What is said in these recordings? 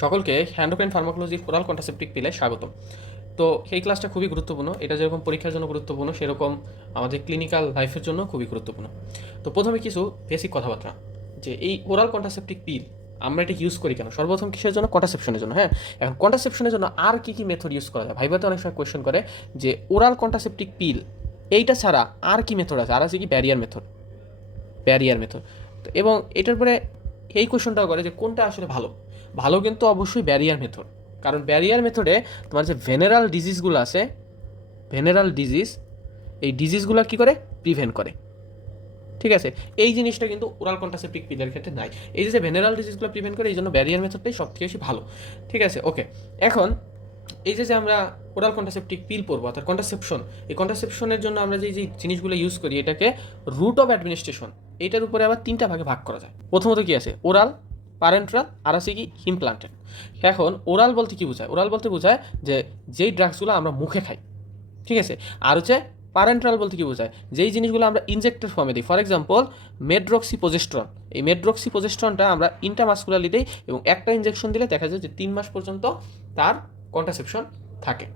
সকলকে হ্যান্ডোক্রাইন ফার্মাকোলজির oral contraceptive পিলে স্বাগতম। তো এই ক্লাসটা খুবই গুরুত্বপূর্ণ। এটা যেরকম পরীক্ষার জন্য গুরুত্বপূর্ণ, সেরকম আমাদের ক্লিনিক্যাল লাইফের জন্য খুবই গুরুত্বপূর্ণ। তো প্রথমে কিছু বেসিক কথাবার্তা, যে এই ওরাল কন্ট্রাসেপটিক পিল আমরা এটা ইউজ করি কেন? সর্বপ্রথম কিসের জন্য? কন্ট্রাসেপশনের জন্য হ্যাঁ? এখন কন্ট্রাসেপশনের জন্য আর কি কি মেথড ইউজ করা যায়? ভাইবাতে অনেক সময় কোয়েশ্চেন করে যে ওরাল কন্ট্রাসেপটিক পিল এইটা ছাড়া আর কি মেথড আছে? আর আছে কি ব্যারিয়ার মেথড ব্যারিয়ার মেথড এবং এটার পরে এই কোয়েশনটাও করে যে কোনটা আসলে ভালো? ভালো কিন্তু অবশ্যই ব্যারিয়ার মেথড কারণ ব্যারিয়ার মেথডে তোমার যে ভেনেরাল ডিজিজগুলো আছে ভেনেরাল ডিজিজ এই ডিজিজগুলো কী করে? প্রিভেন্ট করে। ঠিক আছে? এই জিনিসটা কিন্তু ওরাল কন্ট্রাসেপটিক পিলের ক্ষেত্রে নাই। এই যে ভেনারেল ডিজিজগুলো প্রিভেন্ট করে, এই জন্য ব্যারিয়ার মেথডটাই সবথেকে বেশি ভালো। ঠিক আছে? ওকে এখন, এই যে যে আমরা ওরাল কন্ট্রাসেপটিক পিল পড়ব অর্থাৎ কন্ট্রাসেপশন এই কন্ট্রাসেপশনের জন্য আমরা যে যে জিনিসগুলো ইউজ করি, এটাকে রুট অফ অ্যাডমিনিস্ট্রেশন এটার উপরে আবার তিনটা ভাগে ভাগ করা যায়। প্রথমত কি আছে? ওরাল প্যারেন্ট্রাল আর আছে কি, ইমপ্লান্টেড। এখন ওরাল বলতে কি বোঝায়? ওরাল বলতে বোঝায় যে যেই ড্রাগসগুলো আমরা মুখে খাই, ঠিক আছে? আর হচ্ছে প্যারেন্ট্রাল বলতে কি বোঝায়? যেই জিনিসগুলো আমরা ইনজেক্টেড ফর্মে দিই ফর এক্সাম্পল মেড্রক্সি প্রজেস্ট্রন এই মেড্রক্সি প্রজেস্ট্রনটা আমরা ইন্টামাসকুলারলি দিই এবং একটা ইনজেকশন দিলে দেখা যায় যে তিন মাস পর্যন্ত তার কন্ট্রাসেপশন থাকে,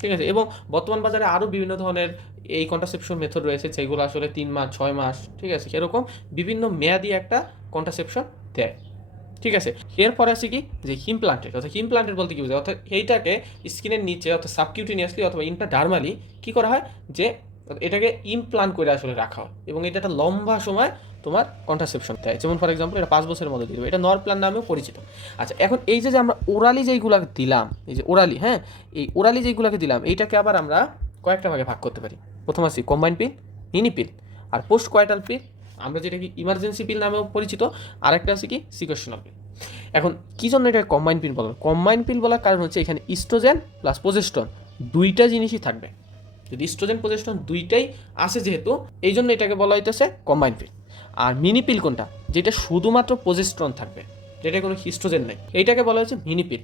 ঠিক আছে? এবং বর্তমান বাজারে আরও বিভিন্ন ধরনের এই কন্ট্রাসেপশন মেথড রয়েছে, যেগুলো আসলে তিন মাস, ছয় মাস, ঠিক আছে? সেরকম বিভিন্ন মেয়াদি একটা কন্ট্রাসেপশন দেয়। ঠিক আছে? এরপরে আছে কি? যে হিমপ্লান্টেড অর্থাৎ হিমপ্লান্টেড বলতে কি বোঝায়? অর্থাৎ এইটাকে স্কিনের নিচে, অর্থাৎ সাবকিউটিনিয়াসলি অথবা ইন্টাডার্মালি কি করা হয়? যে এটাকে ইমপ্লান্ট করে আসলে রাখা হয়। এবং এটা একটা লম্বা সময় তোমার কন্ট্রাসেপশন দেয়। যেমন ফর এক্সাম্পল এটা পাঁচ বছরের মধ্যে দিবে। এটা নর প্ল্যান নামেও পরিচিত। আচ্ছা এখন এই যে আমরা ওরালি যেইগুলাকে দিলাম, এই যে ওরালি হ্যাঁ? এই ওরালি যেইগুলাকে দিলাম, এইটাকে আবার আমরা কয়েকটা ভাগে ভাগ করতে পারি। প্রথম আসি কম্বাইন পিল মিনি পিল আর পোস্ট কোয়াইটাল পিল আমরা যেটা কি ইমার্জেন্সি পিল নামেও পরিচিত, আরেকটা আছে কি সিকোয়েশনাল পিল এখন কী জন্য এটা কম্বাইন পিল বলা কম্বাইন পিল বলার কারণ হচ্ছে এখানে ইস্ট্রোজেন প্লাস প্রজেস্ট্রন দুইটা জিনিসই থাকবে। যদি ইস্ট্রোজেন প্রজেস্ট্রন দুইটাই আছে যেহেতু, এই জন্য এটাকে বলা হইতেছে কম্বাইন পিল আর মিনি পিল কোনটা? যেটা শুধুমাত্র প্রজেস্ট্রন থাকবে যেটা কোনো হিস্ট্রোজেন নেই। এইটাকে বলা হচ্ছে মিনি পিল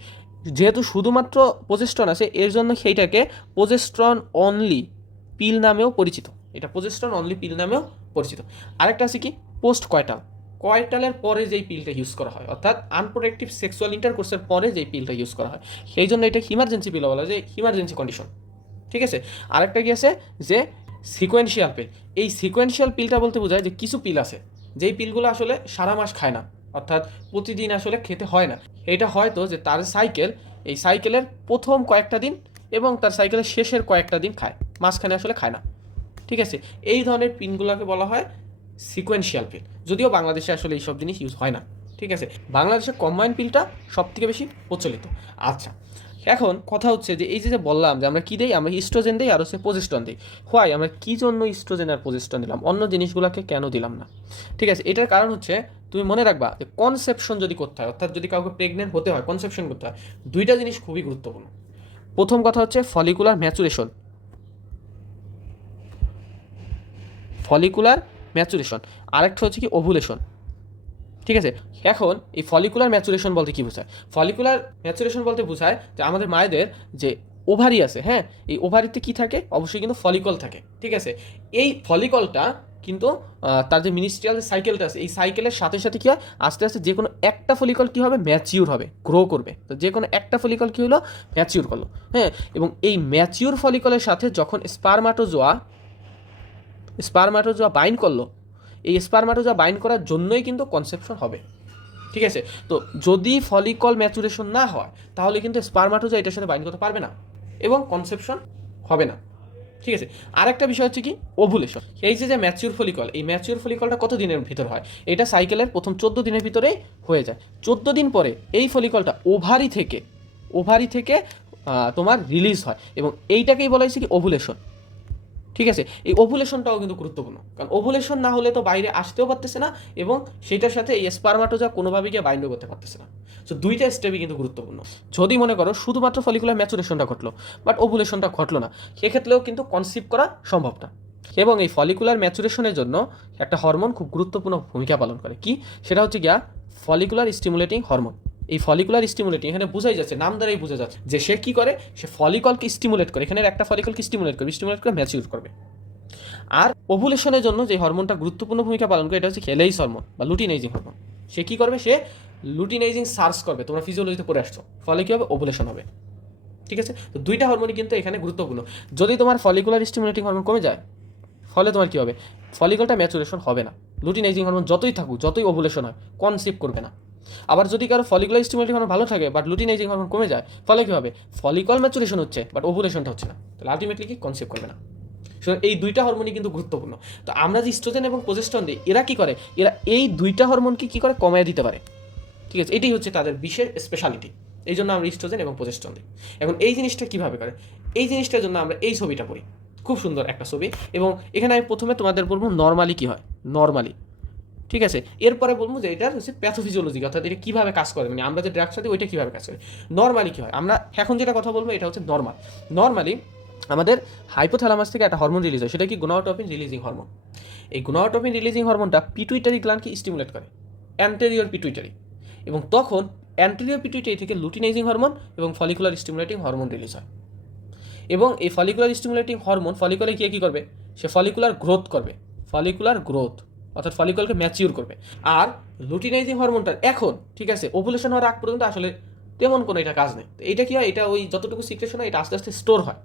যেহেতু শুধুমাত্র প্রজেস্ট্রন আছে, এর জন্য সেইটাকে প্রজেস্ট্রন অনলি পিল নামেও পরিচিত। এটা প্রজেস্ট্রন অনলি পিল নামেও পরিচিত। আরেকটা আছে কি? পোস্ট কয়টাল কয়টালের পরে যেই পিলটা ইউজ করা হয়, অর্থাৎ আনপ্রোটেক্টিভ সেক্সুয়াল ইন্টারকোর্সের পরে যেই পিলটা ইউজ করা হয়, সেই জন্য এটা ইমার্জেন্সি পিল বলা যায় ইমার্জেন্সি কন্ডিশন ঠিক আছে? আরেকটা কি আছে? যে সিকোয়েন্সিয়াল পিল এই সিকোয়েন্সিয়াল পিলটা বলতে বোঝায় যে কিছু পিল আছে, যেই পিলগুলো আসলে সারা মাস খায় না, অর্থাৎ প্রতিদিন আসলে খেতে হয় না। এটা হয়তো যে তার সাইকেল এই সাইকেলের প্রথম কয়েকটা দিন এবং তার সাইকেলের শেষের কয়েকটা দিন খায়, মাঝখানে আসলে খায় না। ঠিক আছে? এই ধরনের পিনগুলোকে বলা হয় সিকোয়েন্সিয়াল পিল যদিও বাংলাদেশে আসলে এইসব জিনিস ইউজ হয় না। ঠিক আছে? বাংলাদেশে কম্বাইন পিলটা সব থেকে বেশি প্রচলিত। আচ্ছা এখন কথা হচ্ছে যে এই যে যে বললাম যে আমরা কী দিই? আমরা ইস্ট্রোজেন দিই আর হচ্ছে প্রজেস্টন দিই। হোয়াই আমরা কী জন্য ইস্ট্রোজেন আর প্রজেস্টন দিলাম? অন্য জিনিসগুলোকে কেন দিলাম না? ঠিক আছে? এটার কারণ হচ্ছে, তুমি মনে রাখবা যে কনসেপশন যদি করতে হয়, অর্থাৎ যদি কাউকে প্রেগনেন্ট হতে হয় কনসেপশন করতে হয়, দুইটা জিনিস খুবই গুরুত্বপূর্ণ। প্রথম কথা হচ্ছে ফলিকুলার ম্যাচুরেশন ফলিকুলার ম্যাচুরেশন। আরেকটা হচ্ছে কি ওভুলেশন। ঠিক আছে? এখন এই ফলিকুলার ম্যাচুরেশন বলতে কি বোঝায়? ফলিকুলার ম্যাচুরেশন বলতে বোঝায় যে আমাদের মায়েদের যে ওভারি আছে হ্যাঁ? এই ওভারিতে কি থাকে? অবশ্যই কিন্তু ফলিকল থাকে। ঠিক আছে? এই ফলিকলটা কিন্তু তার যে মিনিস্ট্রিয়াল যে সাইকেলটা আছে, এই সাইকেলের সাথে সাথে কী হয়? আস্তে আস্তে যে কোনো একটা ফলিকল কী হবে? ম্যাচিউর হবে গ্রো করবে। তো যে কোনো একটা ফলিকল কী হলো? ম্যাচিউর করল। হ্যাঁ? এবং এই ম্যাচিউর ফলিকলের সাথে যখন স্পারমাটোজোয়া স্পারমাটোজোয়া বাইন্ড করল, এই স্পারমাটোজোয়া বাইন্ড করার জন্যই কিন্তু কনসেপশন হবে। ঠিক আছে? তো যদি ফলিকল ম্যাচুরেশন না হয়, তাহলে কিন্তু স্পারমাটোজোয়া এটার সাথে বাইন্ড করতে পারবে না এবং কনসেপশন হবে না। ঠিক আছে? আরেকটা বিষয় হচ্ছে কি? ওভুলেশন এই যে যে ম্যাচিউর ফলিকল এই ম্যাচিউর ফলিকলটা কত দিনের ভিতর হয়? এটা সাইকেলের প্রথম চোদ্দ দিনের ভিতরেই হয়ে যায়। চোদ্দ দিন পরে এই ফলিকলটা ওভারি থেকে ওভারি থেকে তোমার রিলিজ হয় এবং এইটাকেই বলা হয়েছে কি? ওভুলেশন ঠিক আছে? এই ওভুলেশনটাও কিন্তু গুরুত্বপূর্ণ। কারণ ওভুলেশন না হলে তো বাইরে আসতেও পারতেছে না এবং সেটার সাথে এই স্পারমাটোজা কোনোভাবে গিয়ে বাইন্ড করতে পারতেছে না। সো দুইটা স্টেপই কিন্তু গুরুত্বপূর্ণ। যদি মনে করো শুধুমাত্র ফলিকুলার ম্যাচুরেশনটা ঘটলো বাট ওভুলেশনটা ঘটলো না, সেক্ষেত্রেও কিন্তু কনসিভ করা সম্ভব না। এবং এই ফলিকুলার ম্যাচুরেশনের জন্য একটা হরমোন খুব গুরুত্বপূর্ণ ভূমিকা পালন করে। কি? সেটা হচ্ছে গিয়া ফলিকুলার স্টিমুলেটিং হরমোন এই ফলিকুলার স্টিমুলেটিং এখানে বোঝাই যাচ্ছে, নাম দ্বারাই বোঝা যাচ্ছে, যে সে কী করে? সে ফলিকলকে স্টিমুলেট করে, এখানে একটা ফলিকলকে স্টিমুলেট করবে স্টিমুলেট করে ম্যাচিউর করবে। আর ওভুলেশনের জন্য যে হরমোনটা গুরুত্বপূর্ণ ভূমিকা পালন করে, এটা হচ্ছে খেলেইস হরমোন বা লুটিনাইজিং হরমোন সে কী করবে? সে লুটিনাইজিং সার্চ করবে, তোমরা ফিজিওলজিতে পড়ে আসছো। ফলে কী হবে? ওভুলেশন হবে। ঠিক আছে? তো দুইটা হরমোনই কিন্তু এখানে গুরুত্বপূর্ণ। যদি তোমার ফলিকুলার স্টিমুলেটিং হরমোন কমে যায়, ফলে তোমার কী হবে? ফলিকলটা ম্যাচুরেশন হবে না। লুটিনাইজিং হরমোন যতই থাকুক, যতই ওভুলেশন হয় কনসিভ করবে না। আবার যদি কারও ফলিকুলার স্টিমুলেটিং হরমোন ভালো থাকে বাট লুটিনাইজিং হরমোন কমে যায়, ফলে কী হবে? ফলিকল ম্যাচুরেশন হচ্ছে বাট ওভুলেশনটা হচ্ছে না। তাহলে আলটিমেটলি কি? কনসিভ করবে না। সুতরাং এই দুইটা হরমোনই কিন্তু গুরুত্বপূর্ণ। তো আমরা যে ইস্ট্রোজেন এবং প্রজেস্টন দিই এরা কি করে? এরা এই দুইটা হরমোনকে কি করে? কমায় দিতে পারে। ঠিক আছে? এটাই হচ্ছে তাদের বিশেষ স্পেশালিটি এই জন্য আমরা ইস্ট্রোজেন এবং প্রজেস্টন দিই। এখন এই জিনিসটা কীভাবে করে? এই জিনিসটার জন্য আমরা এই ছবিটা পড়ি। খুব সুন্দর একটা ছবি। এবং এখানে আমি প্রথমে তোমাদের বলব নর্মালি কি হয়? নর্মালি ঠিক আছে? এরপরে বলব যে এটা হচ্ছে প্যাথোফিজিওলজি অর্থাৎ এটা কীভাবে কাজ করে? মানে আমরা যে ড্রাগস দিই, ওইটা কীভাবে কাজ করে? নর্মালি কী হয়? আমরা এখন যেটা কথা বলব, এটা হচ্ছে নর্মাল নর্মালি আমাদের হাইপোথ্যালামাস থেকে একটা হরমোন রিলিজ হয়, সেটা কি? গুনাওটপিন রিলিজিং হরমোন এই গুনাওটপিন রিলিজিং হরমোনটা পিটুইটারি গ্ল্যান্ডকে স্টিমুলেট করে অ্যান্টেরিয়র পিটুইটারি এবং তখন অ্যান্টেরিয়র পিটুইটারি থেকে লুটিনাইজিং হরমোন এবং ফলিকুলার স্টিমুলেটিং হরমোন রিলিজ হয়। এবং এই ফলিকুলার স্টিমুলেটিং হরমোন ফলিকুলে গিয়ে কী করবে? সে ফলিকুলার গ্রোথ করবে। ফলিকুলার গ্রোথ অর্থাৎ ফলিকুলকে ম্যাচিউর করবে। আর লুটিনাইজিং হরমোনটার এখন, ঠিক আছে ওভুলেশন হওয়ার আগ পর্যন্ত আসলে তেমন কোনো এটা কাজ নেই। তো এটা কি হয়? এটা ওই যতটুকু সিক্রেশন হয়, এটা আস্তে আস্তে স্টোর হয়।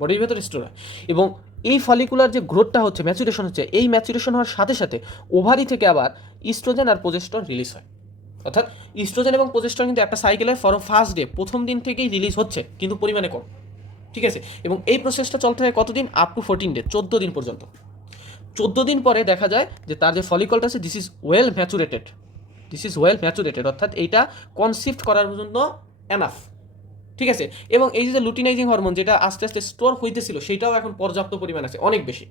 বডির ভেতরে স্টোর হয়। এবং এই ফলিকুলার যে গ্রোথটা হচ্ছে ম্যাচুরেশন হচ্ছে, এই ম্যাচুরেশন হওয়ার সাথে সাথে ওভারি থেকে আবার ইস্ট্রোজেন আর প্রোজেস্টন রিলিজ হয়। অর্থাৎ ইস্ট্রোজেন এবং প্রোজেস্টন কিন্তু একটা সাইকেলের ফর ফার্স্ট ডে প্রথম দিন থেকেই রিলিজ হচ্ছে, কিন্তু পরিমাণে কম। ঠিক আছে? এবং এই প্রসেসটা চলতে থাকে কতদিন? আপ টু ফোরটিন ডে চোদ্দ দিন পর্যন্ত। চোদ্দ দিন পরে দেখা যায় যে তার যে ফলিকলটা আছে this is well maturated this is well maturated অর্থাৎ এইটা কনসিপ্ট করার জন্য এনাফ ঠিক আছে? এবং এই যে লুটিনাইজিং হরমোন যেটা আস্তে আস্তে স্টোর হইতেছিল সেটাও এখন পর্যাপ্ত পরিমাণ আছে, অনেক বেশি।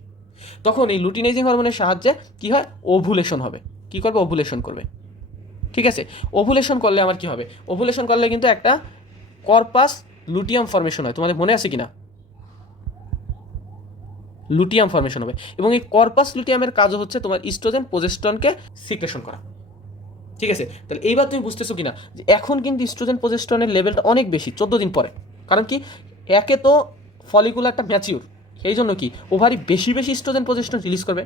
তখন এই লুটিনাইজিং হরমোনের সাহায্যে কি হয়? ওভুলেশন হবে। কি করবে? ওভুলেশন করবে। ঠিক আছে? ওভুলেশন করলে আমার কি হবে? ওভুলেশন করলে কিন্তু একটা কর্পাস লুটিয়াম ফর্মেশন হয়। তোমাদের মনে আছে কি না লুটিয়াম ফর্মেশন হবে। এবং এই কর্পাস লুটিয়ামের কাজও হচ্ছে তোমার ইস্ট্রোজেন প্রজেস্টনকে সিক্রেশন করা। ঠিক আছে? তাহলে এইবার তুমি বুঝতেছো কিনা যে এখন কিন্তু ইস্ট্রোজেন প্রজেস্টনের লেভেলটা অনেক বেশি, চোদ্দ দিন পরে। কারণ কি? একে তো ফলিকুলারটা ম্যাচিউর সেই জন্য কি? ওভারি বেশি বেশি ইস্ট্রোজেন প্রজেস্টন রিলিজ করবে।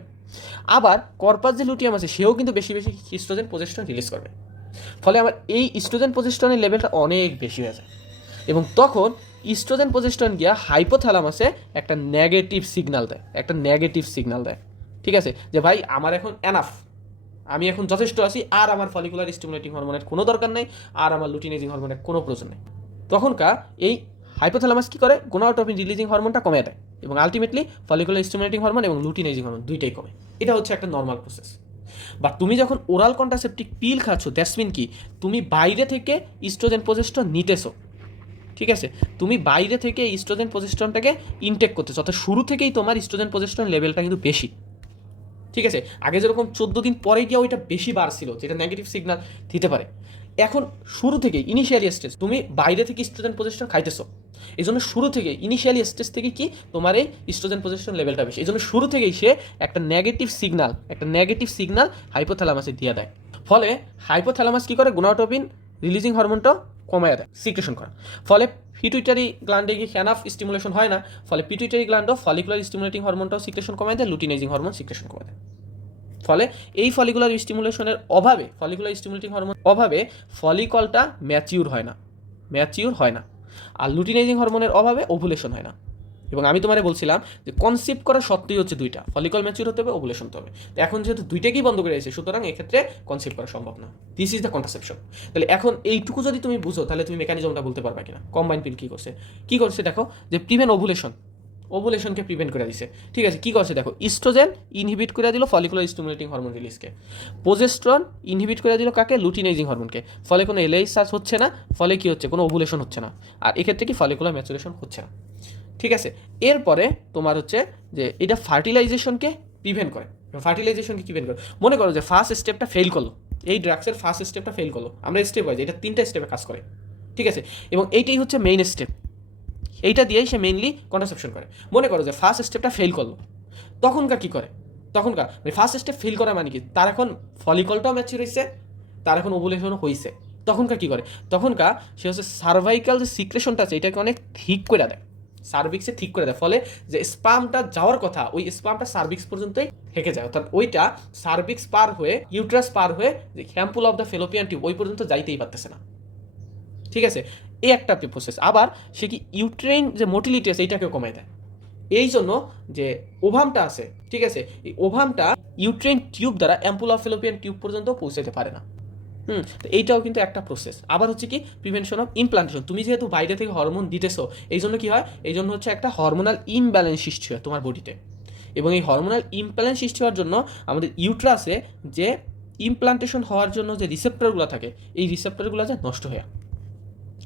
আবার কর্পাস যে লুটিয়াম আছে, সেও কিন্তু বেশি বেশি ইস্ট্রোজেন প্রজেস্টন রিলিজ করবে। ফলে আমার এই ইস্ট্রোজেন প্রজেস্টনের লেভেলটা অনেক বেশি হয়ে যায়। এবং তখন ইস্ট্রোজেন প্রজেস্টন গিয়া হাইপোথ্যালামাসে একটা নেগেটিভ সিগনাল দেয়, একটা নেগেটিভ সিগনাল দেয়। ঠিক আছে? যে ভাই, আমার এখন এনাফ আমি এখন যথেষ্ট আছি, আর আমার ফলিকুলার স্টিমুলেটিং হরমোনের কোনো দরকার নেই, আর আমার লুটিনাইজিং হরমোনের কোনো প্রয়োজন নেই। তখনকার এই হাইপোথ্যালামাস কি করে? গোনাওটপিন রিলিজিং হরমোনটা কমে দেয় এবং আলটিমেটলি ফলিকুলার স্টিমুলেটিং হরমোন এবং লুটিনাইজিং হরমোন দুইটাই কমে। এটা হচ্ছে একটা নর্মাল প্রসেস বা তুমি যখন ওরাল কন্ট্রাসেপটিক পিল খাচ্ছ দ্যাটস মিন কি? তুমি বাইরে থেকে ইস্ট্রোজেন প্রজেস্টন নিতেছো। ঠিক আছে? তুমি বাইরে থেকে ইস্ট্রোজেন প্রজেস্টনটাকে ইনটেক করতেছো, অর্থাৎ শুরু থেকেই তোমার ইস্ট্রোজেন প্রজেস্টন লেভেলটা কিন্তু বেশি। ঠিক আছে? আগে যেরকম চোদ্দ দিন পরে গিয়ে ওইটা বেশি বাড়ছিল, যেটা নেগেটিভ সিগনাল দিতে পারে। এখন শুরু থেকে ইনিশিয়ালি স্টেজ তুমি বাইরে থেকে ইস্ট্রোজেন পজিশন খাইতেছো। এই জন্য শুরু থেকে ইনিশিয়ালি স্টেজ থেকে কি তোমার এই ইস্ট্রোজেন পজিশন লেভেলটা বেশি। এই জন্য শুরু থেকেই সে একটা নেগেটিভ সিগনাল একটা নেগেটিভ সিগনাল হাইপোথ্যালামাসে দিয়ে দেয়। ফলে হাইপোথ্যালামাস কি করে? গুনাটোপিন রিলিজিং হরমোনটা কমায় দেয় সিক্রেশন করে। ফলে পিটুইটারি গ্ল্যান্ডে গিয়ে ক্যানাফ স্টিমুলেশন হয় না, ফলে পিটুইটারি গ্ল্যান্ডও ফলিকুলার স্টিমুলেটিং হরমোনটাও সিক্রেশন কমায় দেয় লুটিনাইজিং হরমোন সিক্রেশন কমায় দেয়। ফলে এই ফলিকুলার স্টিমুলেশনের অভাবে ফলিকুলার স্টিমুলেটিং হরমোন অভাবে ফলিকলটা ম্যাচিউর হয় না ম্যাচিউর হয় না। আর লুটিনাইজিং হরমোনের অভাবে ওভুলেশন হয় না। এবং আমি তোমারে বলছিলাম যে কনসেপ্ট করা সত্যিই হচ্ছে দুইটা। ফলিকল ম্যাচিউর হতে হবে ওভুলেশন হতে হবে। তো এখন যেহেতু দুইটাকেই বন্ধ করে দিয়েছে, সুতরাং এক্ষেত্রে কনসেপ্ট করা সম্ভব না। দিস ইজ দ্য কন্ট্রাসেপশন তাহলে এখন এইটুকু যদি তুমি বুঝো, তাহলে তুমি মেকানিজমটা বলতে পারবে কিনা। কম্বাইন পিল কী করছে? কী করছে দেখো, যে প্রিভেন্ট ওভুলেশন ওভুলেশনকে প্রিভেন্ট করে দিছে। ঠিক আছে, কী করছে দেখো ইস্ট্রোজেন ইনহিবিট করে দিল ফলিকুলার স্টিমুলেটিং হরমোন রিলিজকে প্রোজেস্ট্রন ইনহিবিট করে দিল কাকে? লুটিনাইজিং হরমোনকে ফলে কোনো এলএই সার্চ হচ্ছে না ফলে কি হচ্ছে? কোনো ওভুলেশন হচ্ছে না। আর এক্ষেত্রে কি ফলিকুলার ম্যাচুরেশন হচ্ছে না। ঠিক আছে? এরপরে তোমার হচ্ছে যে এটা ফার্টিলাইজেশনকে প্রিভেন্ট করে। ফার্টিলাইজেশনকে প্রিভেন্ট করে। মনে করো যে ফার্স্ট স্টেপটা ফেল করল। এই ড্রাগসের ফার্স্ট স্টেপটা ফেল করল। আমরা স্টেপ ওয়াইজ এটা তিনটা স্টেপে কাজ করে। ঠিক আছে? এবং এইটাই হচ্ছে মেইন স্টেপ এইটা দিয়েই সে মেইনলি কন্ট্রাসেপশন করে। মনে করো যে ফার্স্ট স্টেপটা ফেল করল। তখনকার কী করে? তখনকার মানে ফার্স্ট স্টেপ ফেল করা মানে কি? তার এখন ফলিকলটাও ম্যাচিউর হয়েছে তার এখন ওভুলেশনও হয়েছে তখনকার কী করে? তখনকার সে হচ্ছে সার্ভাইকাল যে সিক্রেশনটা আছে, এটাকে অনেক ঠিক করে দেয়। সার্ভিক্সে ঠিক করে দেয়। ফলে যে স্পামটা যাওয়ার কথা, ওই স্পামটা সার্ভিক্স পর্যন্তই থেকে যায়। অর্থাৎ ওইটা সার্ভিক্স পার হয়ে ইউট্রাস পার হয়ে, যে ampulla of the fallopian tube ওই পর্যন্ত যাইতেই পারতেছে না। ঠিক আছে? এই একটা প্রসেস আবার সে কি ইউট্রেন যে মোটিলিটি আছে, এইটাকেও কমায় দেয়। এই জন্য যে ওভামটা আছে, ঠিক আছে? এই ওভামটা ইউট্রেন টিউব দ্বারা অ্যাম্পুল অফ ফেলোপিয়ান টিউব পর্যন্ত পৌঁছাতে পারে না। হুম, তো এইটাও কিন্তু একটা প্রসেস আবার হচ্ছে কি প্রিভেনশন অফ ইমপ্লান্টেশন তুমি যেহেতু বাইরে থেকে হরমোন দিতেছো এই জন্য কি হয়? এই জন্য হচ্ছে একটা হরমোনাল ইমব্যালেন্স সৃষ্টি হয় তোমার বডিতে এবং এই হরমোনাল ইমব্যালেন্স সৃষ্টি হওয়ার জন্য আমাদের ইউট্রাসে যে ইমপ্লান্টেশন হওয়ার জন্য যে রিসেপ্টরগুলো থাকে, এই রিসেপ্টরগুলো যে নষ্ট হয়ে।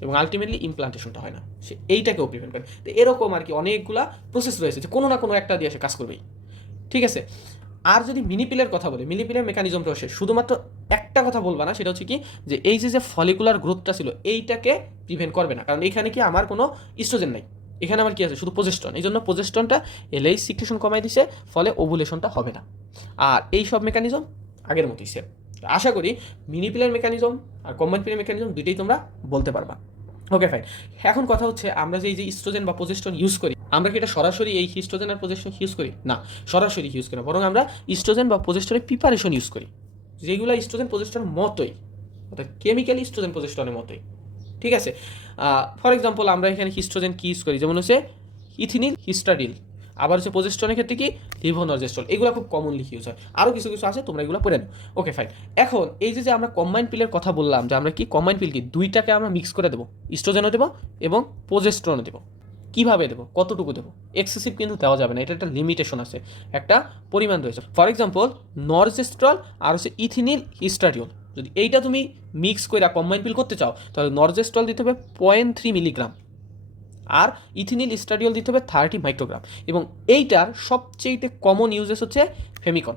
এবং আলটিমেটলি ইমপ্লান্টেশনটা হয় না। সে এইটাকেও প্রিভেন্ট করে। তো এরকম আর কি অনেকগুলা প্রসেস রয়েছে যে কোনো না কোনো একটা দিয়ে সে কাজ করবেই। ঠিক আছে? আর যদি মিনিপিলের কথা বলি, মিনিপিলের মেকানিজমটা হচ্ছে শুধুমাত্র একটা কথা বলবা না, সেটা হচ্ছে কি যে এই যে যে ফলিকুলার গ্রোথটা ছিল, এইটাকে প্রিভেন্ট করবে না। কারণ এখানে কি আমার কোনো ইস্ট্রোজেন নাই। এখানে আমার কি আছে? শুধু প্রজেস্টন এই জন্য প্রজেস্টনটা এলেই সিকুলেশন কমাই দিছে, ফলে ওভুলেশনটা হবে না। আর এই সব মেকানিজম আগের মতোই সেম আশা করি মিনি পিলের মেকানিজম আর কম্বাইন পিলের মেকানিজম দুইটাই তোমরা বলতে পারবা। ওকে ফাইন এখন কথা হচ্ছে আমরা যে এই যে ইস্ট্রোজেন বা প্রজেস্টন ইউজ করি, আমরা কি এটা সরাসরি এই হিস্ট্রোজেন আর প্রজেস্টন ইউজ করি? না, সরাসরি ইউজ করি না, বরং আমরা ইস্ট্রোজেন বা প্রজেস্টনের প্রিপারেশন ইউজ করি। যেগুলো ইস্ট্রোজেন প্রজেস্টনের মতোই, অর্থাৎ কেমিক্যাল ইস্ট্রোজেন প্রজেস্টনের মতোই। ঠিক আছে? ফর এক্সাম্পল আমরা এখানে হিস্ট্রোজেন কি ইউজ করি? যেমন হচ্ছে ইথিনিল হিস্টাডিল আবার হচ্ছে প্রজেস্টনের ক্ষেত্রে কি? লিভোনর্জেস্টল এগুলো খুব কমনলি ইউজ হয়। আরও কিছু কিছু আছে, তোমরা এগুলো পড়ে নাও। ওকে ফাইন এখন এই যে যে আমরা কম্বাইন পিলের কথা বললাম, যে আমরা কি কম্বাইন পিল কি? দুইটাকে আমরা মিক্স করে দেবো। ইস্ট্রোজেনও দেবো এবং প্রজেস্ট্রনও দেবো। কীভাবে দেবো? কতটুকু দেবো? এক্সেসিভ কিন্তু দেওয়া যাবে না। এটা একটা লিমিটেশন আছে। একটা পরিমাণ রয়েছে। ফর এক্সাম্পল নরজেস্ট্রল আর হচ্ছে ইথিনিল হিস্টাডিওল যদি এইটা তুমি মিক্স করে কম্বাইন পিল করতে চাও, তাহলে নরজেস্ট্রল দিতে হবে পয়েন্ট থ্রি মিলিগ্রাম আর ইথিনিল স্টাডিওল দিতে হবে থার্টি মাইক্রোগ্রাম। এবং এইটার সবচেয়ে কমন ইউজেস হচ্ছে ফেমিকন।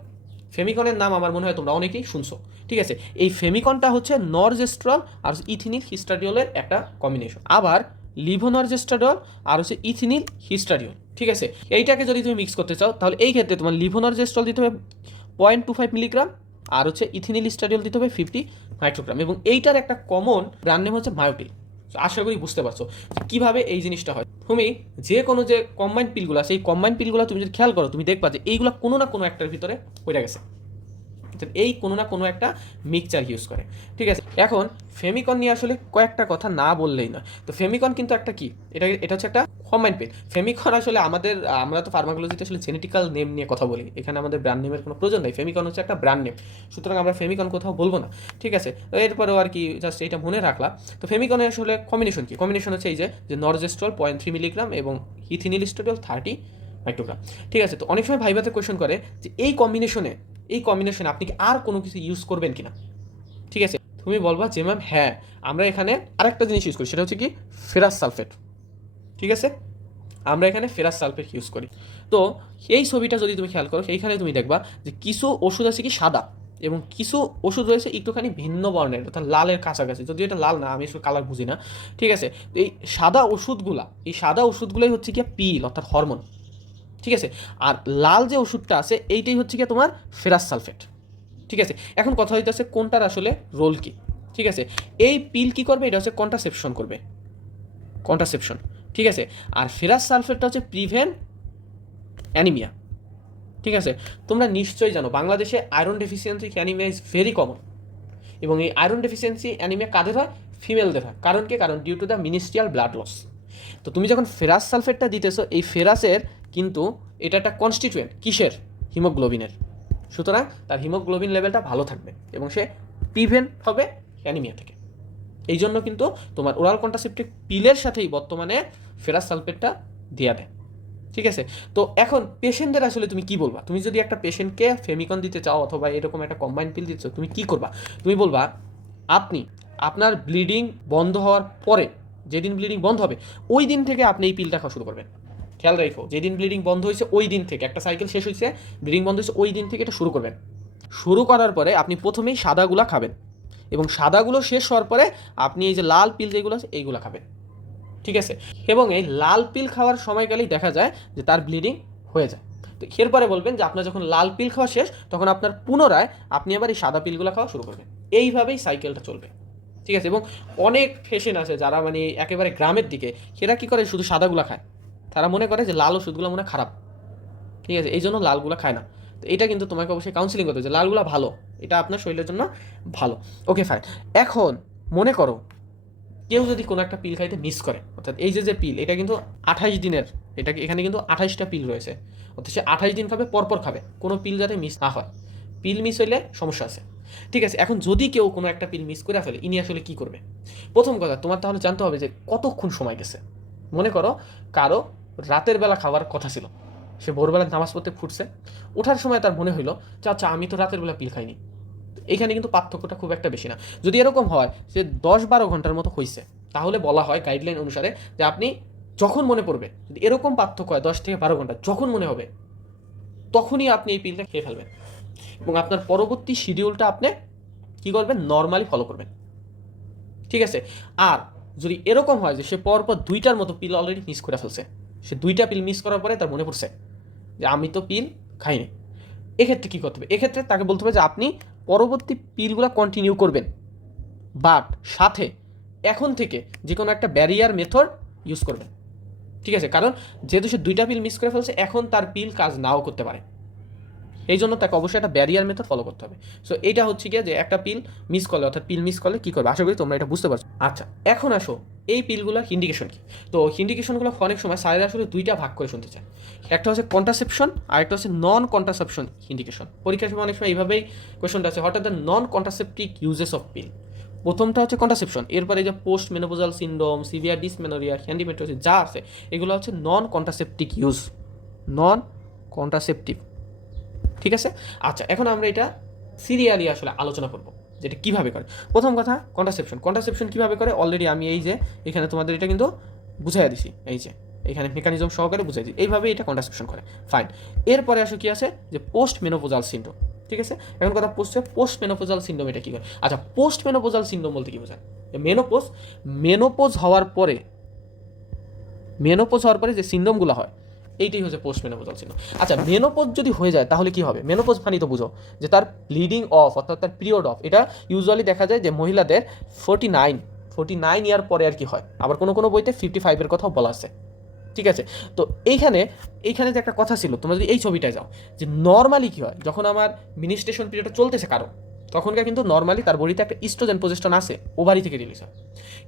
ফেমিকনের নাম আমার মনে হয় তোমরা অনেকেই শুনছো। ঠিক আছে? এই ফেমিকনটা হচ্ছে নরজেস্ট্রল আর ইথিনিল হিস্টাডিওলের একটা কম্বিনেশন আবার লিভোনরজেস্টাডল আর হচ্ছে ইথিনিল হিস্টাডিওল। ঠিক আছে? এইটাকে যদি তুমি মিক্স করতে চাও, তাহলে এই ক্ষেত্রে তোমার লিভোনরজেস্টল দিতে হবে পয়েন্ট টু ফাইভ মিলিগ্রাম আর হচ্ছে ইথিনিল স্টাডিওল দিতে হবে ফিফটি মাইক্রোগ্রাম। এবং এইটার একটা কমন ব্র্যান্ড নেম হচ্ছে মায়োটিল আশা করি বুঝতে পারছ। কীভাবে এই জিনিসটা হয়? তুমি যে কোনো যে কম্বাইন পিলগুলো সেই কম্বাইন্ড কম্বাইন পিলগুলো তুমি যদি খেয়াল করো, তুমি দেখবা যে এইগুলো কোনো না কোনো একটার ভিতরে পড়ে গেছে। অর্থাৎ এই কোনো না কোনো একটা মিক্সচার ইউজ করে। ঠিক আছে? এখন ফেমিকন নিয়ে আসলে কয়েকটা কথা না বললেই নয়। তো ফেমিকন কিন্তু একটা কি? এটা এটা হচ্ছে একটা কম্বাইন পেন ফেমিকন আসলে আমাদের, আমরা তো ফার্মাকোলজিতে আসলে জেনেটিক্যাল নেম নিয়ে কথা বলি। এখানে আমাদের ব্র্যান্ড নেমের কোনো প্রয়োজন নেই। ফেমিকন হচ্ছে একটা ব্র্যান্ড নেম সুতরাং আমরা ফেমিকন কোথাও বলব না। ঠিক আছে? তো এরপরেও আর কি জাস্ট এটা মনে রাখলাম। তো ফেমিকনের আসলে কম্বিনেশন কি? কম্বিনেশন হচ্ছে এই যে নরজেস্ট্রল পয়েন্ট থ্রি মিলিগ্রাম এবং ইথিনিল স্টোডল থার্টি মাইক্রোগ্রাম ঠিক আছে, তো অনেক সময় ভাইবাতে কোয়েশন করে যে এই কম্বিনেশনে এই কম্বিনেশনে আপনি কি আর কোনো কিছু ইউজ করবেন কিনা? ঠিক আছে, তুমি বলবা যে ম্যাম হ্যাঁ আমরা এখানে আরেকটা জিনিস ইউজ করি, সেটা হচ্ছে কি ফেরাস সালফেট ঠিক আছে, আমরা এখানে ফেরাস সালফেট ইউজ করি। তো এই ছবিটা যদি তুমি খেয়াল করো, সেইখানে তুমি দেখবা যে কিছু ওষুধ আছে কি সাদা এবং কিছু ওষুধ রয়েছে একটুখানি ভিন্ন বর্ণের, অর্থাৎ লালের কাছাকাছি। যদি এটা লাল না, আমি আসলে কালার বুঝি না। ঠিক আছে, তো এই সাদা ওষুধগুলা, এই সাদা ওষুধগুলোই হচ্ছে কি পিল, অর্থাৎ হরমোন ঠিক আছে? আর লাল যে ওষুধটা আছে, এইটাই হচ্ছে কি তোমার ফেরাস সালফেট। ঠিক আছে? এখন কথা হইতে হইতেছে কোনটার আসলে রোল কি? ঠিক আছে? এই পিল কি করবে? এটা হচ্ছে কন্ট্রাসেপশন করবে। কন্ট্রাসেপশন। ঠিক আছে? আর ফেরাস সালফেটটা হচ্ছে প্রিভেন্ট অ্যানিমিয়া। ঠিক আছে? তোমরা নিশ্চয়ই জানো, বাংলাদেশে iron deficiency anaemia is very common এবং এই আয়রন ডেফিসিয়েন্সি অ্যানিমিয়া কাদের হয়? ফিমেলদের হয়। কারণ কি? কারণ due to the menstrual blood loss তো তুমি যখন ফেরাস সালফেটটা দিতেছো, এই ফেরাসের কিন্তু এটা একটা কনস্টিটুয়েন্ট কিসের? হিমোগ্লোবিনের। সুতরাং তার হিমোগ্লোবিন লেভেলটা ভালো থাকবে এবং সে প্রিভেন্ট হবে অ্যানিমিয়া থেকে। এই জন্য কিন্তু তোমার ওরাল কন্ট্রাসেপ্টিক পিলের সাথেই বর্তমানে ফেরাস সালফেটটা দেওয়া দেয়। ঠিক আছে? তো এখন পেশেন্টদের আসলে তুমি কি বলবা? তুমি যদি একটা পেশেন্টকে ফেমিকন দিতে চাও অথবা এরকম একটা কম্বাইন পিল দিচ্ছ, তুমি কি করবা? তুমি বলবা, আপনি, আপনার ব্লিডিং বন্ধ হওয়ার পরে, যেদিন ব্লিডিং বন্ধ হবে, ওই দিন থেকে আপনি এই পিলটা খাওয়া শুরু করবেন। খেয়াল রাখো, যেদিন ব্লিডিং বন্ধ হয়েছে ওই দিন থেকে, একটা সাইকেল শেষ হয়েছে ব্লিডিং বন্ধ হয়েছে ওই দিন থেকে এটা শুরু করবেন। শুরু করার পরে আপনি প্রথমেই সাদাগুলা খাবেন এবং সাদাগুলো শেষ হওয়ার পরে আপনি এই যে লাল পিল যেগুলো আছে এইগুলো খাবেন, ঠিক আছে? এবং এই লাল পিল খাওয়ার সময়কালেই দেখা যায় যে তার ব্লিডিং হয়ে যায়। তো এরপরে বলবেন যে আপনার যখন লাল পিল খাওয়া শেষ, তখন আপনার পুনরায় আপনি আবার এই সাদা পিলগুলো খাওয়া শুরু করবেন। এইভাবেই সাইকেলটা চলবে, ঠিক আছে? এবং অনেক ফেশন আছে যারা মানে একেবারে গ্রামের দিকে সেরা কী করে? শুধু সাদাগুলা খায়। তারা মনে করে যে লাল ওষুধগুলো মনে খারাপ। ঠিক আছে? এই জন্য লালগুলো খায় না। তো এটা কিন্তু তোমাকে অবশ্যই কাউন্সিলিং করতে যে লালগুলো ভালো। এটা আপনার শরীরের জন্য ভালো। ওকে ফাইন এখন মনে করো, কেউ যদি কোনো একটা পিল খাইতে মিস করে, অর্থাৎ এই যে যে পিল এটা কিন্তু আঠাইশ দিনের এটা এখানে কিন্তু আঠাইশটা পিল রয়েছে। অর্থাৎ সে আঠাইশ দিন খাবে, পরপর খাবে। কোনো পিল যাতে মিস না হয়। পিল মিস হইলে সমস্যা আছে। ঠিক আছে? এখন যদি কেউ কোনো একটা পিল মিস করে ফেলে, ইনি আসলে কী করবে? প্রথম কথা, তোমার তাহলে জানতে হবে যে কতক্ষণ সময় গেছে। মনে করো, কারও রাতের বেলা খাওয়ার কথা ছিল। সে ভোরবেলা নামাজ পড়তে ফুটছে। ওঠার সময় তার মনে হইল যে আচ্ছা আমি তো রাতের বেলা পিল খাইনি। এখানে কিন্তু পার্থক্যটা খুব একটা বেশি না। যদি এরকম হয় যে দশ বারো ঘণ্টার মতো হয়েছে তাহলে বলা হয় গাইডলাইন অনুসারে যে আপনি যখন মনে পড়বে, যদি এরকম পার্থক্য হয় দশ থেকে বারো ঘণ্টা, যখন মনে হবে, তখনই আপনি এই পিলটা খেয়ে ফেলবেন। এবং আপনার পরবর্তী শিডিউলটা আপনি কী করবেন? নর্মালি ফলো করবেন। ঠিক আছে? আর যদি এরকম হয় যে সে পরপর দুইটার মতো পিল অলরেডি মিস করে ফেলছে সে দুইটা পিল মিস করার পরে তার মনে পড়ছে যে আমি তো পিল খাইনি। এক্ষেত্রে কী করতে হবে? এক্ষেত্রে তাকে বলতে হবে যে আপনি পরবর্তী পিলগুলো কন্টিনিউ করবেন। বাট সাথে এখন থেকে যে কোনো একটা ব্যারিয়ার মেথড ইউজ করবেন। ঠিক আছে? কারণ যেহেতু সে দুইটা পিল মিস করে ফেলছে, এখন তার পিল কাজ নাও করতে পারে। এই জন্য তাকে অবশ্যই একটা ব্যারিয়ার মেথড ফলো করতে হবে। সো এইটা হচ্ছে গিয়ে যে একটা পিল মিস করলে, অর্থাৎ পিল মিস করলে কী করবে? আশা করি তোমরা এটা বুঝতে পারছ। আচ্ছা এখন আসো এই পিলগুলোর ইন্ডিকেশন কি? তো ইন্ডিকেশনগুলো অনেক সময় স্যারেরা আসলে দুইটা ভাগ করে শুনতে চায়। একটা হচ্ছে কন্ট্রাসেপশন আর একটা হচ্ছে নন কন্ট্রাসেপশন ইন্ডিকেশন পরীক্ষার সময় অনেক সময় এইভাবেই কোয়েশনটা আছে হঠাৎ the non contraceptive uses of pill প্রথমটা হচ্ছে কন্ট্রাসেপশন এরপরে যে post menopausal syndrome severe dysmenorrhea endometriosis যা আছে, এগুলো হচ্ছে non contraceptive use non contraceptive ঠিক আছে? আচ্ছা এখন আমরা এটা সিরিয়ালি আসলে আলোচনা করব। যেটা কীভাবে করে? প্রথম কথা কন্ট্রাসেপশন কন্ট্রাসেপশন কীভাবে করে? অলরেডি আমি এই যে, এখানে তোমাদের এটা কিন্তু বুঝাই দিছি। এই যে, এখানে মেকানিজম সহকারে বুঝাই দিই এইভাবে এটা কন্ট্রাসেপশন করে। ফাইন এরপরে আসো কি আছে? যে পোস্ট মেনোপোজাল সিন্ড্রোম ঠিক আছে? এখন কথা পোস্ট পোস্ট মেনোপোজাল সিন্ড্রোম এটা কী করে? আচ্ছা পোস্ট মেনোপোজাল সিন্ড্রোম বলতে কি বোঝায়? মেনোপোজ মেনোপোজ হওয়ার পরে মেনোপোজ হওয়ার পরে যে সিন্ড্রোমগুলো হয় এইটাই হচ্ছে পোস্ট মেনোপোজাল সিন্ড্রোম আচ্ছা মেনোপোজ যদি হয়ে যায়, তাহলে কি হবে? মেনোপোজ ফানি তো বুঝো, যে তার ব্লিডিং অফ অর্থাৎ তার পিরিয়ড অফ এটা ইউজুয়ালি দেখা যায় যে মহিলাদের forty nine forty nine year পরে আর কি হয়। আবার কোনো কোনো বইতে ফিফটি ফাইভের কথাও বলা আছে। ঠিক আছে? তো এইখানে এইখানে যে একটা কথা ছিল, তোমরা যদি এই ছবিটায় যাও, যে নর্মালি কী হয়, যখন আমার মিনিস্ট্রেশন পিরিয়ডটা চলতেছে কারও তখনকার কিন্তু নর্মালি তার বডিতে একটা ইস্ট্রোজেন পজিস্টন আছে ওভারি থেকে রিলিজ হয়।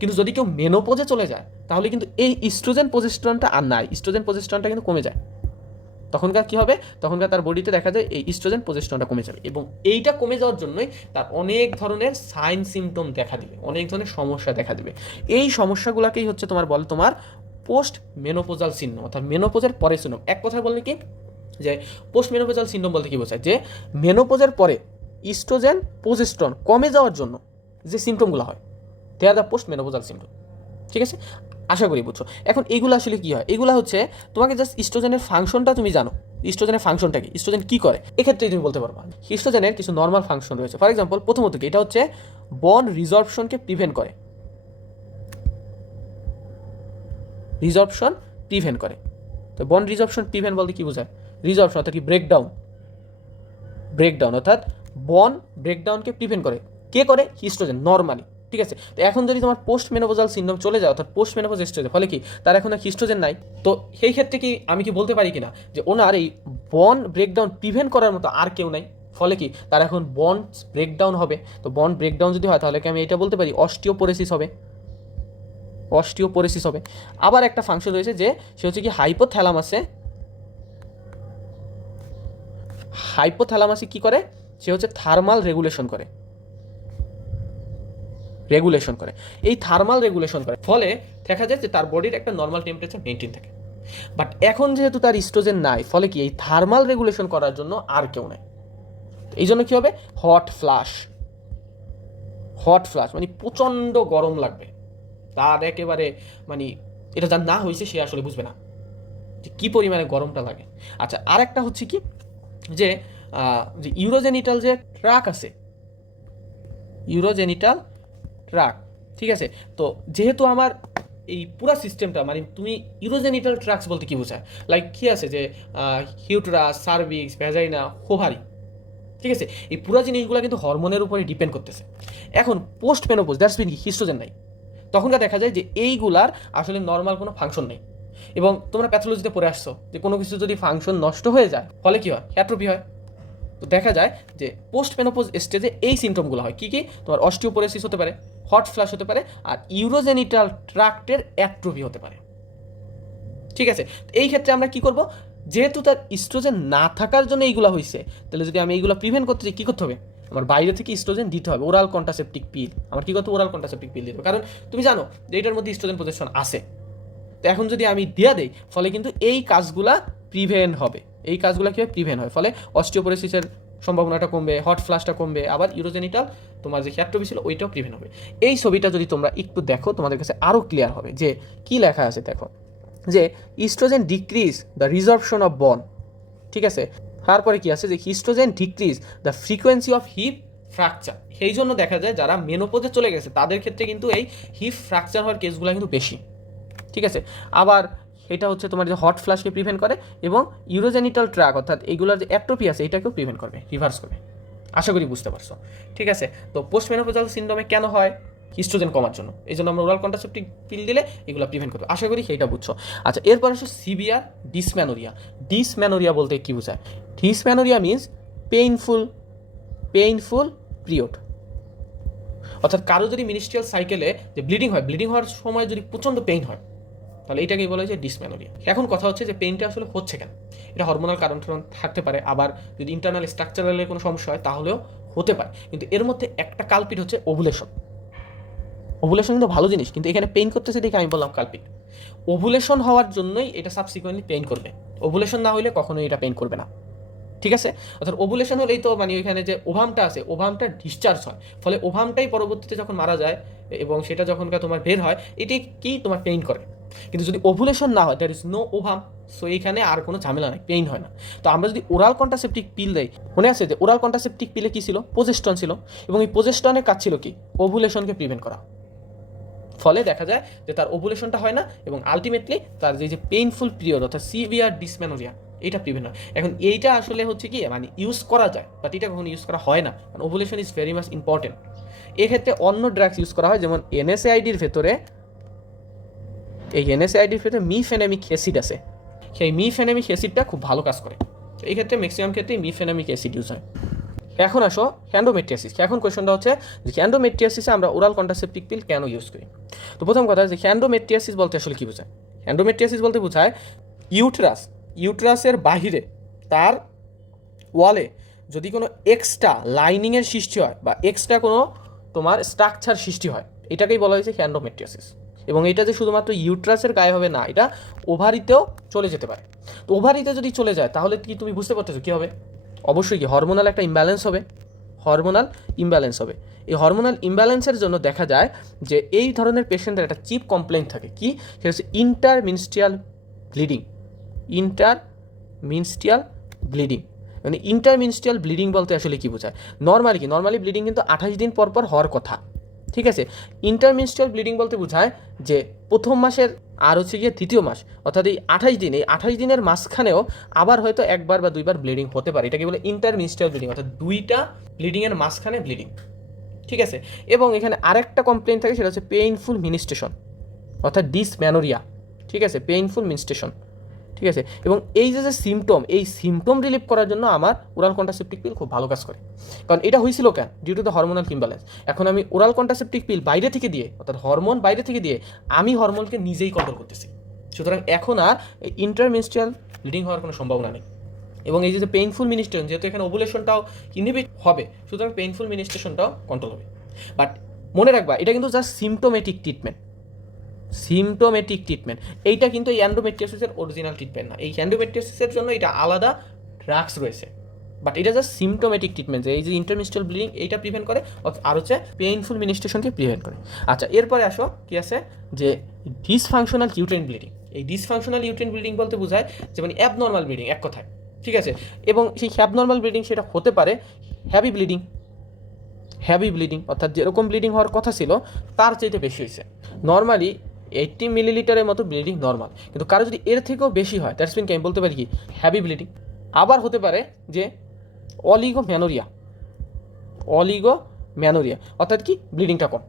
কিন্তু যদি কেউ মেনোপোজে চলে যায়, তাহলে কিন্তু এই ইস্ট্রোজেন পজিস্টনটা আর নাই। ইস্ট্রোজেন পজিস্টনটা কিন্তু কমে যায়। তখনকার কী হবে? তখনকার তার বডিতে দেখা যায় এই ইস্ট্রোজেন পজিস্টনটা কমে যাবে এবং এইটা কমে যাওয়ার জন্যই তার অনেক ধরনের সাইন সিমটম দেখা দিবে, অনেক ধরনের সমস্যা দেখা দিবে। এই সমস্যাগুলোকেই হচ্ছে তোমার বলে, তোমার পোস্ট মেনোপোজাল সিন্ড্রোম অর্থাৎ মেনোপোজের পরে সিন্ড্রোম এক কথায় বললে কি? যে পোস্ট মেনোপোজাল সিন্ড্রোম বলতে কি বোঝায়? যে মেনোপোজের পরে ইস্ট্রোজেন পোজেস্ট্রন কমে যাওয়ার জন্য যে সিমটমগুলো হয় they are the post menopausal symptom ঠিক আছে? আশা করি বুঝছ। এখন এগুলো আসলে কী হয়? এগুলো হচ্ছে তোমাকে জাস্ট ইস্ট্রোজেনের ফাংশনটা তুমি জানো। ইস্ট্রোজেনের ফাংশনটা কি? ইস্ট্রোজেন কী করে? এক্ষেত্রেই তুমি বলতে পারবা। ইস্ট্রোজেনের কিছু নর্মাল ফাংশন রয়েছে। ফর এক্সাম্পল প্রথমত কি? এটা হচ্ছে বন রিজর্পশনকে প্রিভেন্ট করে। রিজর্পশন প্রিভেন্ট করে। তো বন রিজর্পশন প্রিভেন্ট বলতে কি বোঝায়? রিজর্পশন অর্থাৎ কি? ব্রেকডাউন ব্রেকডাউন অর্থাৎ বন ব্রেকডাউনকে প্রিভেন্ট করে। কে করে? হিস্ট্রোজেন নর্মালি ঠিক আছে? তো এখন যদি তোমার পোস্ট মেনোপোজাল সিন্ড্রোম চলে যায় অর্থাৎ পোস্ট মেনোপোজ স্টেজে ফলে কি? তার এখন আর হিস্ট্রোজেন নাই। তো সেই ক্ষেত্রে কি আমি কি বলতে পারি কিনা? যে ওনার এই বন ব্রেকডাউন প্রিভেন্ট করার মতো আর কেউ নাই। ফলে কি? তার এখন বন ব্রেকডাউন হবে। তো বন ব্রেকডাউন যদি হয়, তাহলে কি আমি এটা বলতে পারি? অস্টিওপোরেসিস হবে। অস্টিওপোরেসিস হবে। আবার একটা ফাংশন রয়েছে যে, সে হচ্ছে কি হাইপোথ্যালামাসে হাইপোথ্যালামাসে কি করে? সে হচ্ছে থার্মাল রেগুলেশন করে। রেগুলেশন করে। এই থার্মাল রেগুলেশন করে। ফলে দেখা যায় যে তার বডির একটা নর্মাল টেম্পারেচার মেনটেন থাকে। বাট এখন যেহেতু তার ইস্ট্রোজেন নাই, ফলে কি এই থার্মাল রেগুলেশন করার জন্য আর কেউ নাই। এই জন্য কী হবে? হট ফ্লাশ হট ফ্লাশ মানে প্রচণ্ড গরম লাগবে। তার একেবারে মানে এটা যার না হয়েছে সে আসলে বুঝবে না। যে কী পরিমাণে গরমটা লাগে। আচ্ছা আর একটা হচ্ছে কি? যে যে ইউরোজেনিটাল যে ট্রাক আছে, ইউরোজেনিটাল ট্রাক, ঠিক আছে? তো যেহেতু আমার এই পুরা সিস্টেমটা মানে তুমি ইউরোজেনিটাল ট্রাক্স বলতে কি বোঝায়? লাইক কি আছে যে হিউটরাস সার্ভিক্স, ভ্যাজাইনা, হোভারি, ঠিক আছে? এই পুরো জিনিসগুলো কিন্তু হরমোনের উপরে ডিপেন্ড করতেছে। এখন পোস্ট মেনোপোজ দ্যাটস মিন কি হিস্ট্রোজেন নাই। তখনকার দেখা যায় যে এইগুলার আসলে নর্মাল কোনো ফাংশন নেই। এবং তোমরা প্যাথোলজিতে পড়ে আসছো যে কোনো কিছু যদি ফাংশন নষ্ট হয়ে যায়, ফলে কি হয়? অ্যাট্রোপি হয়। তো দেখা যায় যে পোস্ট মেনোপোজ স্টেজে এই সিমটমগুলো হয়। কী কী? তোমার অস্টিওপোরেসিস হতে পারে হট ফ্ল্যাশ হতে পারে, আর ইউরোজেনিটাল ট্রাক্টের অ্যাট্রোপি হতে পারে। ঠিক আছে? এই ক্ষেত্রে আমরা কি করব? যেহেতু তার ইস্ট্রোজেন না থাকার জন্য এইগুলো হয়েছে তাহলে যদি আমি এইগুলো প্রিভেন্ট করতে চাই, কী করতে হবে? আমার বাইরে থেকে ইস্ট্রোজেন দিতে হবে ওরাল কন্টাসেপটিক পিল আমার কী করতে ওরাল কন্টাসেপটিক পিল দিতে হবে। কারণ তুমি জানো যে এটার মধ্যে ইস্ট্রোজেন প্রজেকশন আছে। তো এখন যদি আমি দেয়া দেই, ফলে কিন্তু এই কাজগুলা প্রিভেন্ট হবে। এই কাজগুলো কীভাবে প্রিভেন্ট হয়? ফলে অস্টিওপোরেসিসের সম্ভাবনাটা কমবে হট ফ্লাশটা কমবে, আবার ইউরোজেনিটাল তোমার যে হ্যাট্রোপি ছিল, ওইটাও প্রিভেন্ট হবে। এই ছবিটা যদি তোমরা একটু দেখো, তোমাদের কাছে আরও ক্লিয়ার হবে যে কি লেখা আছে দেখো। যে oestrogen decrease the reservation of bone ঠিক আছে? তারপরে কি আছে? যে oestrogen decrease the frequency of hip fracture সেই জন্য দেখা যায় যারা মেনোপোজে চলে গেছে, তাদের ক্ষেত্রে কিন্তু এই হিপ ফ্র্যাকচার হওয়ার কেসগুলো কিন্তু বেশি, ঠিক আছে? আবার এটা হচ্ছে তোমার যে হট ফ্লাশকে প্রিভেন্ট করে এবং ইউরোজেনিটাল ট্র্যাক অর্থাৎ এইগুলোর যে অ্যাট্রোপি আছে, এটাকেও প্রিভেন্ট করবে রিভার্স করবে। আশা করি বুঝতে পারছ। ঠিক আছে? তো পোস্ট মেনোপোজাল সিন্ড্রোমে কেন হয়? হিস্ট্রোজেন কমার জন্য। এই জন্য আমরা ওরাল কন্ট্রাসেপটিভ পিল দিলে এগুলো প্রিভেন্ট করবে। আশা করি সেইটা বুঝছ। আচ্ছা এরপর আসো সিভিয়ার ডিসম্যানোরিয়া ডিসম্যানোরিয়া বলতে কি বোঝায়? Dysmenorrhoea means painful painful period অর্থাৎ কারও যদি মিনিস্ট্রিয়াল সাইকেলে যে ব্লিডিং হয় ব্লিডিং হওয়ার সময় যদি প্রচণ্ড পেইন হয় তাহলে এটাকেই বলা হয় যে এখন কথা হচ্ছে যে পেইনটা আসলে হচ্ছে কেন? এটা হরমোনাল কারণ টারণ থাকতে পারে, আবার যদি ইন্টারনাল স্ট্রাকচারালের কোনো সমস্যা হয়, তাহলেও হতে পারে। কিন্তু এর মধ্যে একটা কালপিট হচ্ছে ওভুলেশন ওভুলেশন কিন্তু ভালো জিনিস, কিন্তু এখানে পেইন করতেছে দেখে আমি বললাম কালপিট ওভুলেশন হওয়ার জন্যই এটা সাবসিকুয়েন্টলি পেইন করবে। ওভুলেশন না হলে কখনোই এটা পেইন করবে না। ঠিক আছে? অর্থাৎ ওভুলেশন হলেই তো মানে ওইখানে যে ওভামটা আছে ওভামটা ডিসচার্জ হয়। ফলে ওভামটাই পরবর্তীতে যখন মারা যায়, এবং সেটা যখন তোমার বের হয়, এটি কি তোমার পেইন করে? কিন্তু যদি ওভুলেশন না হয় there is no ovum so এইখানে আর কোনো ঝামেলা নাই পেইন হয় না। তো আমরা যদি ওরাল কন্ট্রাসেপটিক পিল দেই, মনে আছে যে ওরাল কন্ট্রাসেপটিক পিলে কি ছিল? পোজেস্টন ছিল। এবং এই পোজেস্টনের কাজ ছিল কি? ওভুলেশনকে প্রিভেন্ট করা। ফলে দেখা যায় যে তার ওভুলেশনটা হয় না, এবং আলটিমেটলি তার যে যে পেইনফুল পিরিয়ড অর্থাৎ সিভিয়ার ডিসম্যানোরিয়া এটা প্রিভেন্ট হয়। এখন এইটা আসলে হচ্ছে কি মানে ইউজ করা যায় বাট এটা কখনো ইউজ করা হয় না, কারণ ovulation is very much important এক্ষেত্রে অন্য ড্রাগস ইউজ করা হয়, যেমন এনএসএআইডির ভেতরে এই এনএসএআইডির ভেতরে মিফেনামিক অ্যাসিড আছে। সেই মিফেনামিক অ্যাসিডটা খুব ভালো কাজ করে। এই ক্ষেত্রে ম্যাক্সিমাম ক্ষেত্রেই মিফেনামিক অ্যাসিড ইউজ হয়। এখন আসো হ্যান্ডোমেট্রিয়াসিস এখন কোয়েশনটা হচ্ছে যে ক্যান্ডোমেট্রিয়াসিসে আমরা ওরাল কন্ট্রাসেপটিক পিল কেন ইউজ করি? তো প্রথম কথা যে ক্যান্ডোমেট্রিয়াসিস বলতে আসলে কী বোঝায়? হ্যান্ডোমেট্রিয়াসিস বলতে বোঝায় ইউট্রাস ইউট্রাসের বাহিরে, তার ওয়ালে যদি কোনো এক্সট্রা লাইনিংয়ের সৃষ্টি হয় বা এক্সট্রা কোনো তোমার স্ট্রাকচার সৃষ্টি হয়, এটাকেই বলা হয়েছে হ্যান্ডোমেট্রিয়াসিস এবং এটা যে শুধুমাত্র ইউট্রাসের গায়ে হবে না, এটা ওভারিতেও চলে যেতে পারে। তো ওভারিতে যদি চলে যায়, তাহলে কি তুমি বুঝতে পারতেছো কী হবে? অবশ্যই কি হরমোনাল একটা ইমব্যালেন্স হবে। হরমোনাল ইমব্যালেন্স হবে। এই হরমোনাল ইমব্যালেন্সের জন্য দেখা যায় যে এই ধরনের পেশেন্টের একটা চিপ কমপ্লেন থাকে। কি? সেটা হচ্ছে intermenstrual bleeding intermenstrual bleeding মানে ইন্টারমিনস্টিয়াল ব্লিডিং বলতে আসলে কি বোঝায়? নর্মালি কি? নর্মালি ব্লিডিং কিন্তু আঠাশ দিন পর পর হওয়ার কথা। ঠিক আছে? ইন্টারমিনস্টিয়াল ব্লিডিং বলতে বোঝায় যে প্রথম মাসের আর হচ্ছে গিয়ে তৃতীয় মাস, অর্থাৎ এই আঠাশ দিন এই আঠাশ দিনের মাঝখানেও আবার হয়তো একবার বা দুইবার ব্লিডিং হতে পারে। এটাকে বলে ইন্টারমিনস্টিয়াল ব্লিডিং অর্থাৎ দুইটা ব্লিডিংয়ের মাঝখানে ব্লিডিং ঠিক আছে? এবং এখানে আরেকটা কমপ্লেন থাকে, সেটা হচ্ছে পেইনফুল মিনিস্ট্রেশন অর্থাৎ ডিসম্যানোরিয়া ঠিক আছে? পেইনফুল মিনস্টেশন ঠিক আছে? এবং এই যে যে সিমটম এই সিমটম রিলিভ করার জন্য আমার ওরাল কন্ট্রাসেপটিক পিল খুব ভালো কাজ করে। কারণ এটা হয়েছিল কেন? Due to the hormonal imbalance এখন আমি ওরাল কন্ট্রাসেপটিক পিল বাইরে থেকে দিয়ে, অর্থাৎ হরমোন বাইরে থেকে দিয়ে, আমি হরমোনকে নিজেই কন্ট্রোল করতেছি। সুতরাং এখন আর ইন্টারমিনস্ট্রিয়াল ব্লিডিং হওয়ার কোনো সম্ভাবনা নেই। এবং এই যে পেইনফুল মিনিস্ট্রেশন যেহেতু এখানে ওভুলেশনটাও ইনহিবিট হবে, সুতরাং পেইনফুল মিনিস্ট্রেশনটাও কন্ট্রোল হবে। বাট মনে রাখবা, এটা কিন্তু just symptomatic treatment symptomatic treatment এইটা কিন্তু এই অরিজিনাল ট্রিটমেন্ট না। এই অ্যান্ডোমেট্রিয়াসিসের জন্য এটা আলাদা ড্রাগস রয়েছে। বাট এটা জাস্ট সিমটোমেটিক ট্রিটমেন্ট যে এই যে ইন্টারমিস্টাল ব্লিডিং এইটা প্রিভেন্ট করে আর হচ্ছে পেইনফুল মিনিস্ট্রেশনকে প্রিভেন্ট করে। আচ্ছা এরপরে আসো, কি আছে? যে ডিসফাংশনাল ইউট্রেন ব্লিডিং এই ডিসফাংশনাল ইউট্রেন ব্লিডিং বলতে বোঝায় যে মানে অ্যাবনর্মাল ব্লিডিং এক কথায়। ঠিক আছে? এবং সেই অ্যাবনর্মাল ব্লিডিং সেটা হতে পারে হ্যাভি ব্লিডিং হ্যাভি ব্লিডিং অর্থাৎ যেরকম ব্লিডিং হওয়ার কথা ছিল, তার চাইতে বেশি হয়েছে। নর্মালি এইটটি মিলিলিটারের মতো ব্লিডিং নর্মাল কিন্তু কারও যদি এর থেকেও বেশি হয় দ্যাটস মিন কি, আমি বলতে পারি কি হ্যাভি ব্লিডিং আবার হতে পারে যে অলিগো ম্যানোরিয়া অলিগো ম্যানোরিয়া অর্থাৎ কি ব্লিডিংটা কম।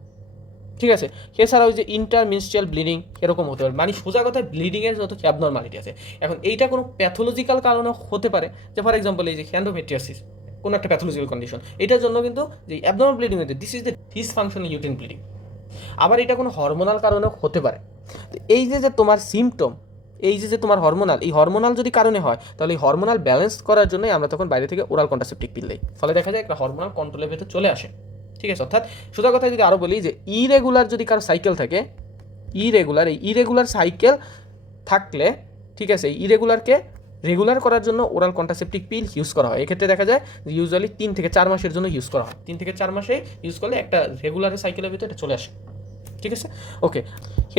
ঠিক আছে? এছাড়া ওই যে ইন্টারমিনস্ট্রিয়াল ব্লিডিং এরকম হতে পারে। মানে সোজা কথা ব্লিডিংয়ের যত অ্যাবনর্মালিটি আছে? এখন এইটা কোনো প্যাথোলজিক্যাল কারণে হতে পারে, যে ফর এক্সাম্পল এই যে হ্যান্ডোমেট্রিয়াসিস কোনো একটা প্যাথোলজিক্যাল কন্ডিশন এটার জন্য কিন্তু যে অ্যাবনর্মাল ব্লিডিং হচ্ছে this is the dysfunctional uterine bleeding আবার এটা কোনো হরমোনাল কারণে হতে পারে। এই যে যে তোমার সিমটম এই যে যে তোমার হরমোনাল এই হরমোনাল যদি কারণে হয়, তাহলে এই হরমোনাল ব্যালেন্স করার জন্যই আমরা তখন বাইরে থেকে ওরাল কন্ট্রাসেপটিক পিল দিই ফলে দেখা যায় একটা হরমোনাল কন্ট্রোলের ভেতর চলে আসে। ঠিক আছে? অর্থাৎ সোজা কথা যদি আরও বলি যে ইরেগুলার যদি কারও সাইকেল থাকে ইরেগুলার এই ইরেগুলার সাইকেল থাকলে, ঠিক আছে ইরেগুলারকে রেগুলার করার জন্য ওরাল কন্ট্রাসেপটিক পিল ইউজ করা হয়। এক্ষেত্রে দেখা যায় ইউজুয়ালি তিন থেকে চার মাসের জন্য ইউজ করা হয়। তিন থেকে চার মাসে ইউজ করলে একটা রেগুলার সাইকেলের ভিতরে চলে আসে। ঠিক আছে? ওকে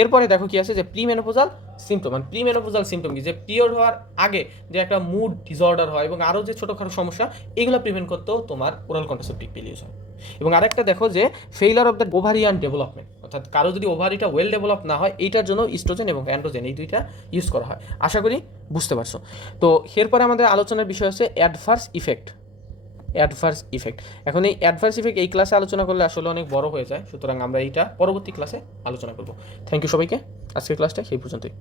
এরপরে দেখো কি আছে যে প্রিমেনোপোজাল সিমটম মানে প্রিমেনোপোজাল সিমটম কি? যে পিরিয়ড হওয়ার আগে যে একটা মুড ডিসঅর্ডার হয় এবং আরও যে ছোটোখাটো সমস্যা, এগুলো প্রিভেন্ট করতেও তোমার ওরাল কন্ট্রাসেপটিক পিল ইউজ হয়। এবং আরেকটা দেখো যে failure of the ovarian development অর্থাৎ কারও যদি ওভারিটা ওয়েল ডেভেলপ না হয়, এইটার জন্য ইস্ট্রোজেন এবং অ্যান্ড্রোজেন এই দুইটা ইউজ করা হয়। আশা করি বুঝতে পারছ। তো এরপরে আমাদের আলোচনার বিষয় হচ্ছে অ্যাডভার্স ইফেক্ট অ্যাডভার্স ইফেক্ট এখন এই অ্যাডভার্স ইফেক্ট এই ক্লাসে আলোচনা করলে আসলে অনেক বড় হয়ে যায়। সুতরাং আমরা এইটা পরবর্তী ক্লাসে আলোচনা করব। থ্যাংক ইউ সবাইকে। আজকের ক্লাসটা সেই পর্যন্তই।